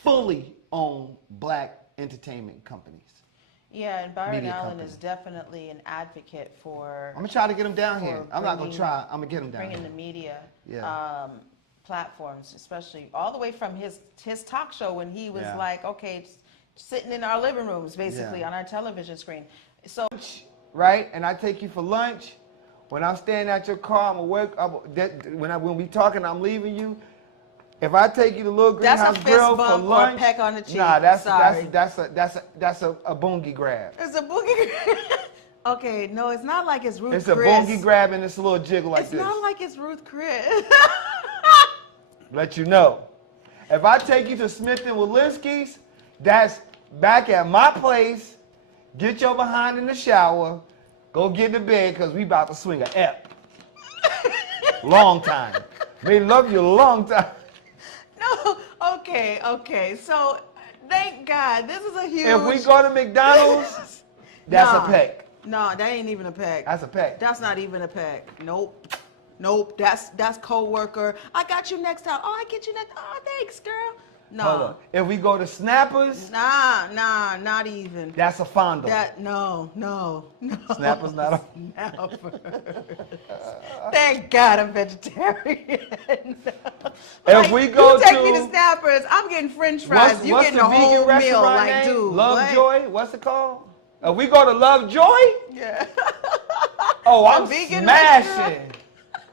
fully owned black entertainment companies. Yeah, and Byron Media Allen company. is definitely an advocate for. I'm gonna try to get him down here. I'm not gonna bringing- try. I'm gonna get him down Bringing here. the media Yeah. platforms, especially all the way from his talk show when he was Yeah. like, okay, sitting in our living rooms, basically Yeah. on our television screen. So. Right, and I take you for lunch. When I'm staying at your car, when we talking, I'm leaving you. If I take you to Little That's a Greenhouse fist Grill for bump or lunch, a peck on the cheek. nah, that's Sorry. a boogie grab. It's a boogie grab. Okay, no, it's not like it's Ruth It's Chris. a boogie grab and it's a little jiggle like It's this. not like it's Ruth Chris. Let you know. If I take you to Smith & Wolinski's, that's back at my place. Get your behind in the shower. Go get in the bed because we about to swing a ep. Long time. May love you a long time. No, okay. So, thank God. This is a huge. If we go to McDonald's, that's a peck. No, that ain't even a peck. That's a peck. That's not even a peck. Nope. That's co-worker. I got you next time. Oh, I get you next. Oh, thanks, girl. No. Hold on. If we go to Snappers, Nah, not even. that's a fondle. No. Snappers not a. Never. Thank God I'm vegetarian. If we go you take to me to Snappers, I'm getting French fries. You getting the a whole vegan meal, restaurant like, name? dude. Lovejoy? What's it called? If we go to Lovejoy? Yeah. Oh, I'm vegan smashing.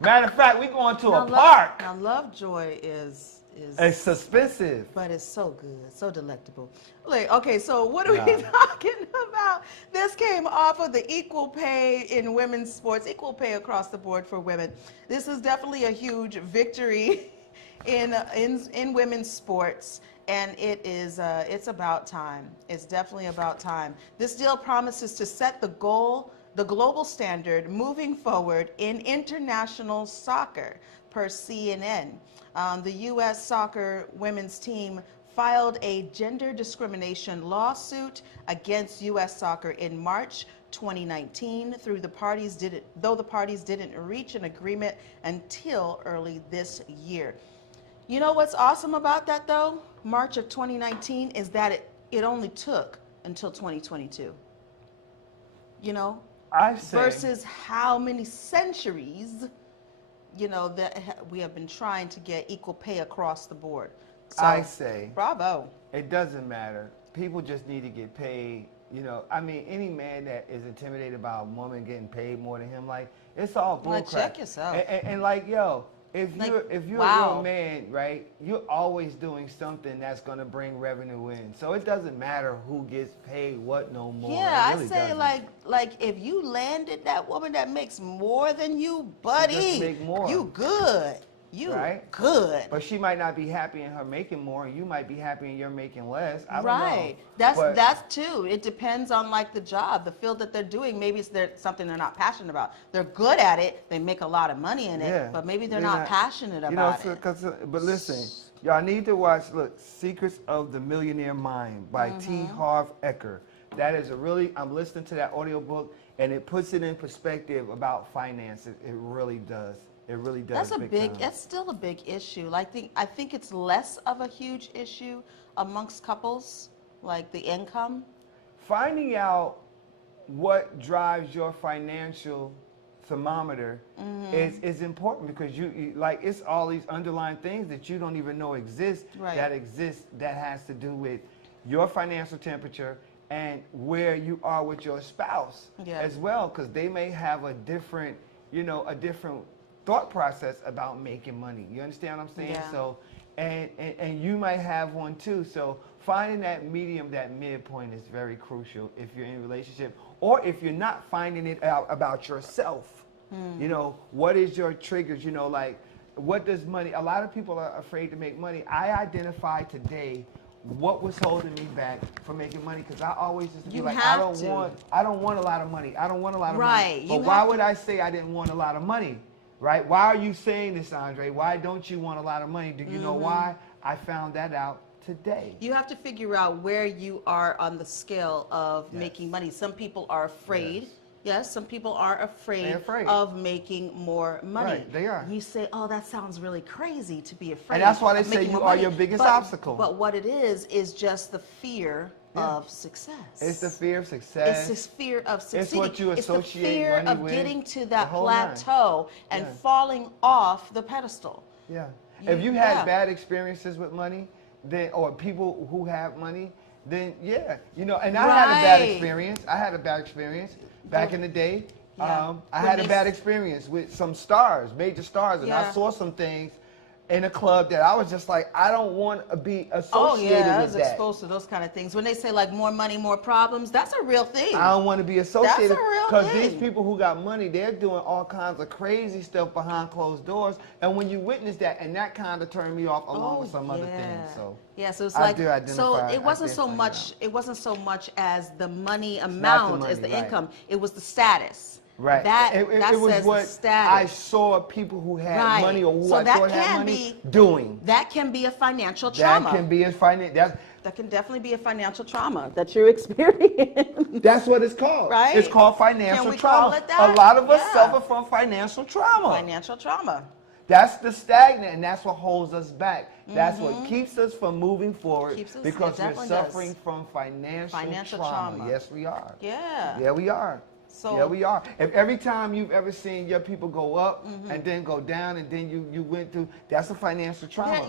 Matter of fact, we going to a park. Now, Lovejoy is It's expensive. but it's so good, so delectable. Like, okay, so what are we talking about? This came off of the equal pay in women's sports, equal pay across the board for women. This is definitely a huge victory in women's sports, and it's about time. It's definitely about time. This deal promises to set the global standard moving forward in international soccer, per CNN. The U.S. soccer women's team filed a gender discrimination lawsuit against U.S. soccer in March 2019. Though the parties didn't reach an agreement until early this year. You know what's awesome about that, though? March of 2019 is that it only took until 2022. You know? I say. Versus how many centuries, that we have been trying to get equal pay across the board. So, I say. Bravo. It doesn't matter. People just need to get paid. Any man that is intimidated by a woman getting paid more than him, like, it's all bullcrap. Like, check yourself. And like, yo, if you're a real man, right, you're always doing something that's gonna bring revenue in. So it doesn't matter who gets paid what no more. Yeah, It really I say doesn't. like if you landed that woman that makes more than you, buddy, Just make more. you good. You right? good. But she might not be happy in her making more, and you might be happy and you're making less. I don't Right. know. That's too. It depends on like the job, the field that they're doing. Maybe it's something they're not passionate about. They're good at it. They make a lot of money in it, but maybe they're not passionate about it. But listen, y'all need to watch. Look, Secrets of the Millionaire Mind by T. Harv Eker. That is I'm listening to that audiobook, and it puts it in perspective about finances. It really does. It really does. That's still a big issue. I think it's less of a huge issue amongst couples, like the income. Finding out what drives your financial thermometer is important, because you like, it's all these underlying things that you don't even know exist, that has to do with your financial temperature and where you are with your spouse as well, because they may have a different thought process about making money. You understand what I'm saying? Yeah. So, and you might have one too. So finding that medium, that midpoint, is very crucial if you're in a relationship, or if you're not finding it out about yourself. What is your triggers? Like, what does money? A lot of people are afraid to make money. I identified today what was holding me back from making money, because I always just be like, I don't want a lot of money. I don't want a lot of money. But why would I say I didn't want a lot of money? Right? Why are you saying this, Andre? Why don't you want a lot of money? Do you know why? I found that out today. You have to figure out where you are on the scale of making money. Some people are afraid. Yes, some people are afraid of making more money. Right, they are. You say, oh, that sounds really crazy to be afraid. And that's why they of say making you more are money. your biggest obstacle. But what it is just the fear of success. It's the fear of success. It's the fear of succeeding. It's what you associate It's the fear money of with, getting to that the whole plateau and falling off the pedestal. Yeah. If you had bad experiences with money, then, or people who have money, then and I had a bad experience. I had a bad experience back in the day. I had a bad experience with some stars, major stars, and I saw some things in a club that I was just like, I don't want to be associated with that. I was exposed to those kind of things. When they say like more money, more problems, that's a real thing. I don't want to be associated. That's a real Because thing. these people who got money, they're doing all kinds of crazy stuff behind closed doors. And when you witness that, and that kind of turned me off along with some other things. So so it's I like, do identify. so it wasn't so much. It wasn't so much as the money amount as the income. It was the status. Right. That it was says what the status. I saw people who had money, or who so I that thought had can money doing. That can be a financial trauma. That can be a That can definitely be a financial trauma that you're experiencing. That's what it's called. Right? It's called financial Can we trauma. call it that? A lot of us suffer from financial trauma. Financial trauma. That's the stagnant, and that's what holds us back. That's what keeps us from moving forward, because we're suffering from financial trauma. Yes, we are. Yeah. Yeah, we are. Yeah, we are. If every time you've ever seen your people go up and then go down, and then you went through, that's a financial trauma.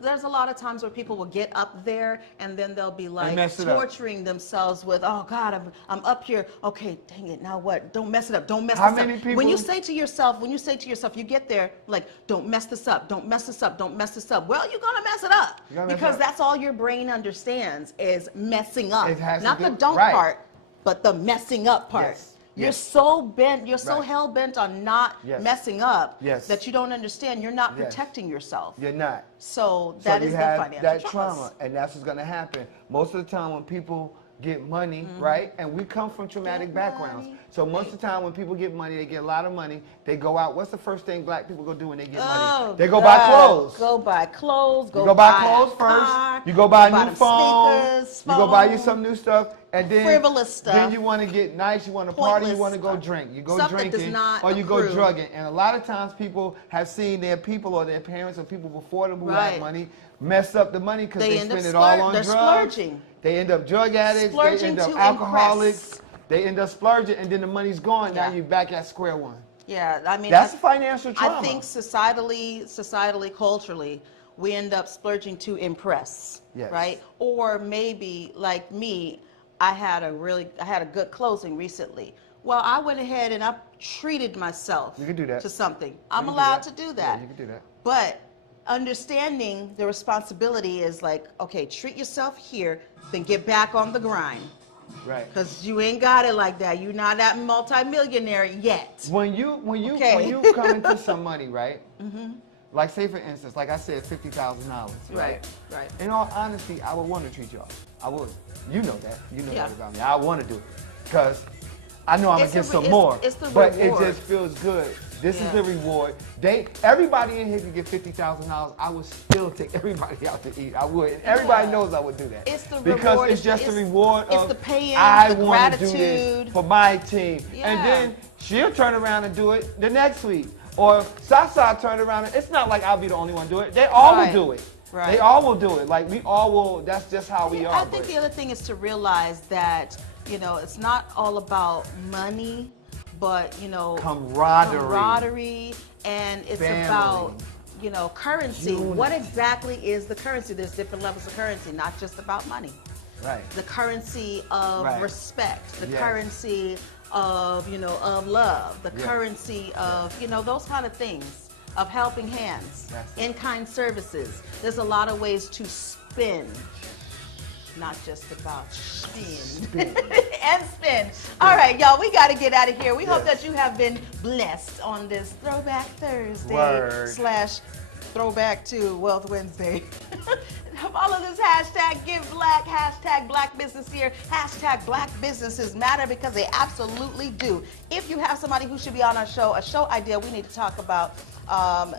There's a lot of times where people will get up there and then they'll be like torturing themselves with, oh God, I'm up here. Okay, dang it, now what? Don't mess it up. Don't mess this up. When you say to yourself, you get there, like, don't mess this up. Don't mess this up. Don't mess this up. Well, you're gonna mess it up because that's all your brain understands is messing up. Not the don't part, but the messing up part. Yes. You're so bent, you're so hell bent on not messing up that you don't understand. You're not protecting yourself. You're not. So that is the financial that trauma, and that's what's going to happen. Most of the time when people get money, right? And we come from traumatic backgrounds. So most of the time when people get money, they get a lot of money, they go out. What's the first thing black people go do when they get money? They go buy clothes. Go buy clothes. You go buy clothes first. You go buy a new phone. You go buy you some new stuff. And then frivolous stuff. Then you want to get nice, you want to party, you want to go drink. You go drinking or you go drugging. And a lot of times people have seen their people or their parents or people before them who had money mess up the money because they spend it all on drugs. Splurging. They end up drug addicts, they end up alcoholics. They end up splurging, and then the money's gone. Now you're back at square one. Yeah, I mean, that's financial trauma. I think societally, culturally, we end up splurging to impress, right? Or maybe like me, I had a good closing recently. Well, I went ahead and I treated myself to something. I'm allowed to do that. Yeah, you can do that. But understanding the responsibility is like, okay, treat yourself here, then get back on the grind. Right. Because you ain't got it like that. You're not that multimillionaire yet. When you come into some money, right? like say for instance, like I said, $50,000, right? Right. In all honesty, I would want to treat y'all. I would. You know that. You know Yeah. that about me. I want to do it because I know I'm gonna It's get a- some it's- more. it's the but reward. it just feels good. This is Yeah. the reward. Everybody in here can get $50,000. I would still take everybody out to eat. I would. And everybody knows I would do that. It's the because reward. it's just the reward it's of the pay-in, I the want to do gratitude. this for my team. Yeah. And then she'll turn around and do it the next week. Or Sasa turn around and it's not like I'll be the only one do it. They all Right. will do it. Right. They all will do it. Like we all will. That's just how we are. I think the other thing is to realize that, you know, it's not all about money, but, you know, camaraderie, and it's Family. about, you know, currency. Unity. What exactly is the currency? There's different levels of currency, not just about money. Right. The currency of Right. respect, the Yes. currency of, you know, of love, the Yes. currency of, you know, those kind of things, of helping hands, in-kind services. There's a lot of ways to spend, not just about spend. And spend. All right, y'all, we got to get out of here. We hope that you have been blessed on this Throwback Thursday / Throwback to Wealth Wednesday. Follow this hashtag Give Black, hashtag Black Business Year, hashtag Black Businesses Matter, because they absolutely do. If you have somebody who should be on our show, a show idea we need to talk about,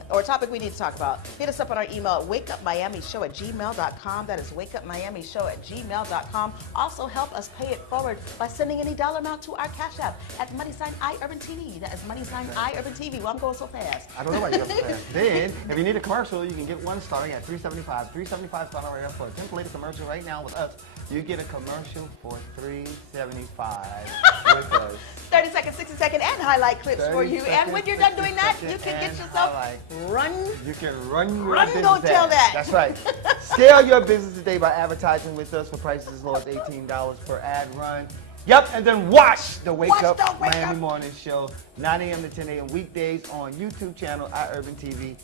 or a topic we need to talk about, hit us up on our email at wakeupmiamishow@gmail.com. That is wakeupmiamishow@gmail.com. Also help us pay it forward by sending any dollar amount to our Cash App at #IUrbanTV. That is #IUrbanTV. Well, I'm going so fast. I don't know why you go so fast. Then, if you need a commercial, you can get one starting at $375. $375 starting right now for a templated commercial right now with us. You get a commercial for $375 with us. 30 second, 60 second, and highlight clips for 30 you. And seconds, when you're done doing that, 60 you can get seconds, yourself and run. You can run your Run, business. go tell ad. that. That's right. Scale your business today by advertising with us for prices as low as $18 per ad run. Yep, and then watch the Wake Up Miami Morning Show, 9 a.m. to 10 a.m. weekdays on YouTube channel iUrbanTV.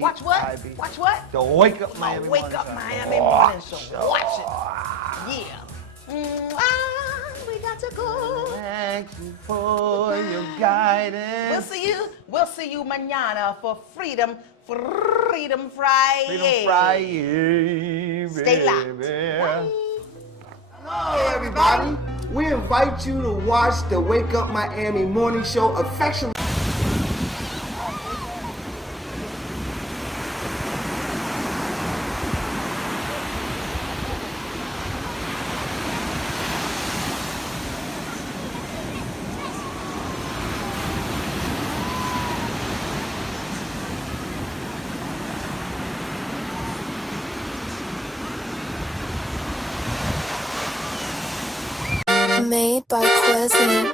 Watch what? Watch what? The Wake Up Miami Wake Morning Up Show. Miami Morning Show. Watch it. Yeah. We got to go. Thank you for your guidance. We'll see you mañana for Freedom Friday. Freedom Friday. Stay locked. Bye. Hello, everybody. We invite you to watch the Wake Up Miami Morning Show, affectionately. Made by Quizzy.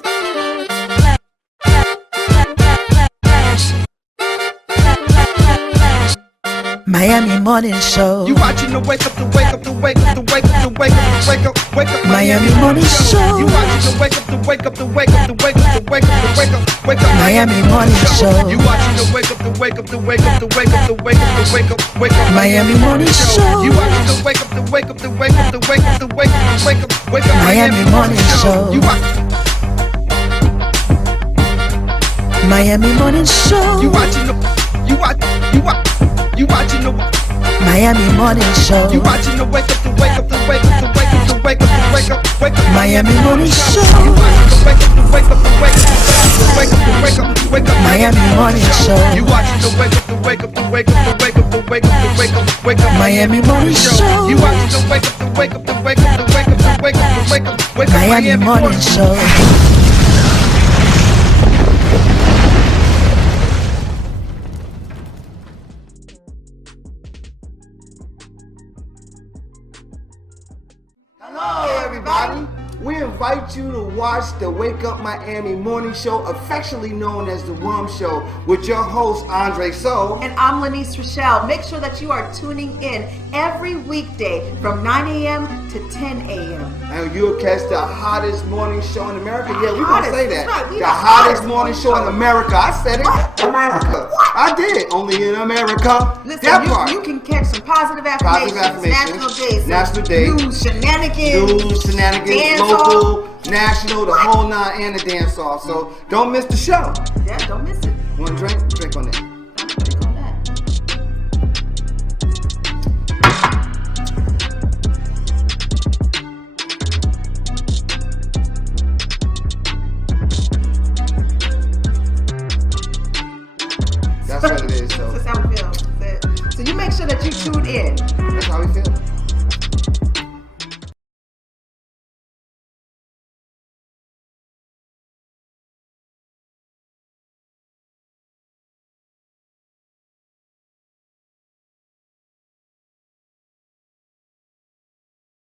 Miami Morning Show. You watching the wake up, the wake up, the wake up, the wake up, the wake up, the wake up, wake up. Miami Morning Show. You watching the wake up, the wake up, the wake up, the wake up, the wake up, the wake up, wake up. Miami Morning Show. You watching the wake up, the wake up, the wake up, the wake up, the wake up, the wake up, wake up. Miami Morning Show. You watching the wake up, the wake up, the wake up, the wake up, the wake up, the wake up, wake up. Miami Morning Show. You Miami Morning Show. You watching the Miami Morning Show. You watching the wake up, the wake up, the wake up, the wake up, the wake up, the wake up, wake up. Miami Morning Show. You watching the wake up, the wake up, the wake up, the wake up, the wake up, the wake up. Miami Morning Show. You watching the wake up, the wake up, the wake up, the wake up, the wake up, the wake up, wake up. Miami Morning Show. You watching the wake up, the wake up, the wake up, the wake up, the wake up, the wake up, wake up. Miami Morning Show. Hello, everybody. We invite you to watch the Wake Up Miami Morning Show, affectionately known as the WUMMS Show, with your host, Andre So. And I'm Lanice Rochelle. Make sure that you are tuning in every weekday from 9 a.m. to 10 a.m. And you'll catch the hottest morning show in America. Yeah, we're going to Hottest, say that. that's right, we The the hottest hottest morning morning show in show. America. I said it. America. I did. Only in America. Listen, That part. you can catch some positive affirmations, National Days, National Day, news, shenanigans, news, shenanigans, dance local, national, the whole nine, and the dance off. So don't miss the show. Yeah, don't miss it. Want a drink? Drink on that. how we feel.